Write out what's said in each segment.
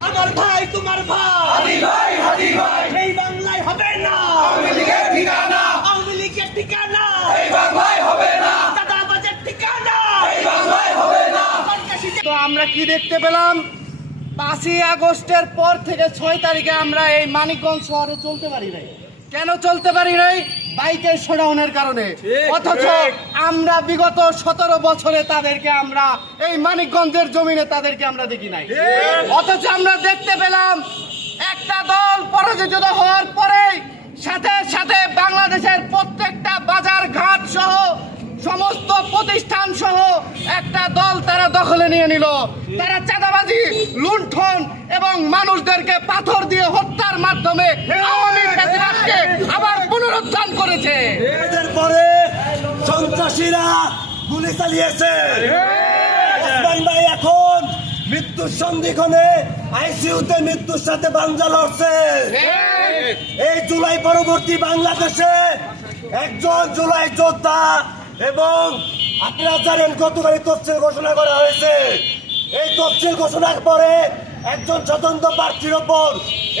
আমার ভাই তোমার ভাই। হাদি ভাই হাদি ভাই। এই বাংলায় হবে না। আওয়ামী লীগের ঠিকানা। আওয়ামী লীগের ঠিকানা। এই বাংলায় হবে না। দাদাবাজের ঠিকানা। এই বাংলায় হবে না। তো আমরা কি দেখতে পেলাম? পাঁচই আগস্টের পর থেকে ছয় তারিখে আমরা এই মানিকগঞ্জ শহরে চলতে পারি নাই। কেন চলতে পারি নাই? বাইকের শোডাউনের কারণে। অথচ আমরা বিগত সতেরো বছরে তাদেরকে আমরা এই মানিকগঞ্জের জমিনে তাদেরকে আমরা দেখি নাই। অথচ আমরা দেখতে পেলাম একটা দল পরাজিত হওয়ার পরেই সাথে সাথে বাংলাদেশের প্রত্যেকটা বাজার ঘাট সহ সমস্ত প্রতিষ্ঠান সহ একটা দল তারা দখলে নিয়ে নিল। তারা চাঁদাবাজি লুণ্ঠন এবং মানুষদেরকে পাথর দিয়ে হত্যার মাধ্যমে করেছে এদের পরে সন্ত্রাসীরা গুলি চালিয়েছে। ভাই এখন মৃত্যুর সন্ধিক্ষণে আইসিইউতে মৃত্যুর সাথে বাঞ্জা লড়ছে। এই জুলাই পরবর্তী বাংলাদেশে একজন জুলাই যোদ্ধা এবং আপনারা জানেন গতকালই তফসিল ঘোষণা করা হয়েছে। এই তফসিল ঘোষণার পরে একজন স্বতন্ত্র প্রার্থীর ওপর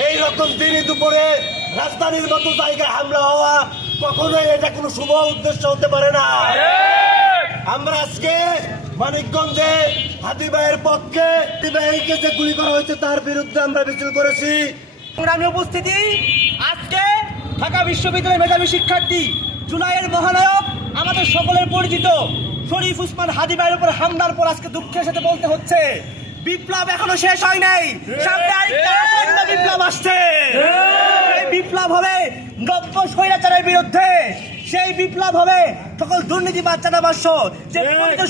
এই রকম দিনই দুপুরে রাজধানীর মতো জায়গায় হামলা হওয়া কখনোই এটা কোনো শুভ উদ্দেশ্য হতে পারে না। আমরা আজকে মানিকগঞ্জে হাতি ভাইয়ের পক্ষে ভাইকে যে গুলি করা হয়েছে তার বিরুদ্ধে আমরা মিছিল করেছি। সংগ্রামী উপস্থিতি আজকে ঢাকা বিশ্ববিদ্যালয়ের মেধাবী শিক্ষার্থী জুলাইয়ের মহানায়ক আমাদের সকলের পরিচিত শরীফ উসমান হাদি ভাইয়ের উপর হামলার পর আজকে দুঃখের সাথে বলতে হচ্ছে বিপ্লব এখনও শেষ হয় নাই। সামনে বিপ্লব আসছে। বিপ্লব হবে নব্য স্বৈরাচারের বিরুদ্ধে। সেই বিপ্লব হবে। সকল দুর্নীতিবাদ চাঁদাবাস যে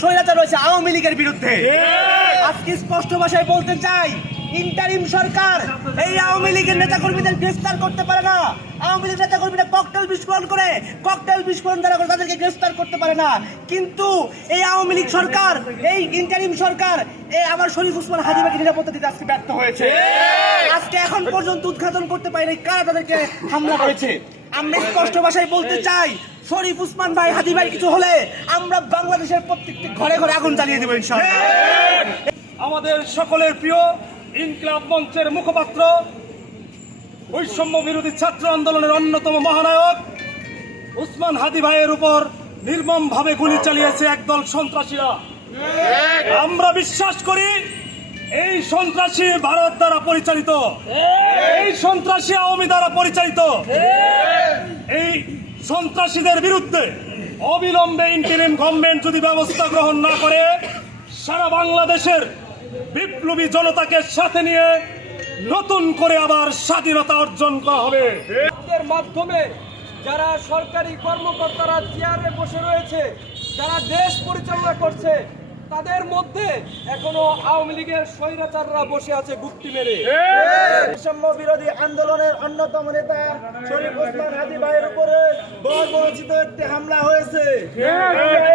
স্বৈরাচার রয়েছে আওয়ামী লীগের বিরুদ্ধে। আজকে স্পষ্ট ভাষায় বলতে চাই ইন্টারিম সরকার এই আওয়ামী লীগের নেতা কর্মীদের গ্রেফতার করতে পারে না। আওয়ামী লীগের নেতা কর্মীরা ককটেল বিস্ফোরণ করে ককটেল বিস্ফোরণ দ্বারা করে তাদেরকে গ্রেফতার করতে পারে না। কিন্তু এই আওয়ামী লীগ সরকার, এই ইন্টারিম সরকার এই আমার শরীফ উসমান হাজিবাকে নিরাপত্তা দিতে আজকে ব্যর্থ হয়েছে। আজকে এখন পর্যন্ত উদ্ঘাটন করতে পারেনি কারা তাদেরকে হামলা করেছে? আমরা স্পষ্ট ভাষায় বলতে চাই, শরীফ উসমান ভাই, হাদি ভাই কিছু হলে আমরা বাংলাদেশের প্রত্যেকটি ঘরে ঘরে আগুন জ্বালিয়ে দেবো আমাদের সকলের প্রিয় ইনকলাব মঞ্চের মুখপাত্র, বৈষম্য বিরোধী ছাত্র আন্দোলনের অন্যতম মহানায়ক উসমান হাদি ভাইয়ের উপর নির্মম ভাবে গুলি চালিয়েছে একদল সন্ত্রাসীরা। আমরা বিশ্বাস করি এই সন্ত্রাসী ভারত দ্বারা পরিচালিত, এই সন্ত্রাসী আওয়ামী দ্বারা পরিচালিত, এই সন্ত্রাসীদের বিরুদ্ধে অবিলম্বে ইন্টারিম গভর্নমেন্ট যদি ব্যবস্থা গ্রহণ না করে, সারা বাংলাদেশের বিপ্লবী জনতাকে সাথে নিয়ে নতুন করে আবার স্বাধীনতা অর্জন করা হবে। মাধ্যমে যারা সরকারি কর্মকর্তারা চেয়ারে বসে রয়েছে, যারা দেশ পরিচালনা করছে, তাদের মধ্যে এখনও আওয়ামী লীগের স্বৈরাচাররা বসে আছে গুপ্তি মেরে। বৈষম্য বিরোধী আন্দোলনের অন্যতম নেতা শরীফ ওসমান হাদি ভাইয়ের উপরে বর্বরচিত একটি হামলা হয়েছে।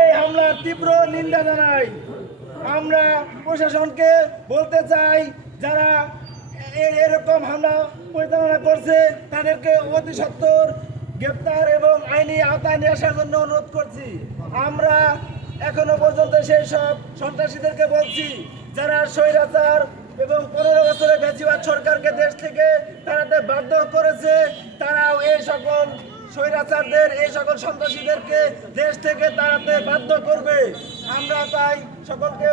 এই হামলার তীব্র নিন্দা জানাই। আমরা প্রশাসনকে বলতে চাই, যারা এরকম হামলা পরিচালনা করছে, তাদেরকে অতি সত্বর গ্রেপ্তার এবং আইনি আওতায় নিয়ে আসার জন্য অনুরোধ করছি। আমরা এখনও পর্যন্ত সেই সব সন্ত্রাসীদেরকে বলছি, যারা স্বৈরাচার এবং পনেরো বছরের বেশিরভাগ সরকারকে দেশ থেকে তাড়াতে বাধ্য করেছে, তারাও এই সকল স্বৈরাচারদের, এই সকল সন্ত্রাসীদেরকে দেশ থেকে তাড়াতে বাধ্য করবে। আমরা তাই সকলকে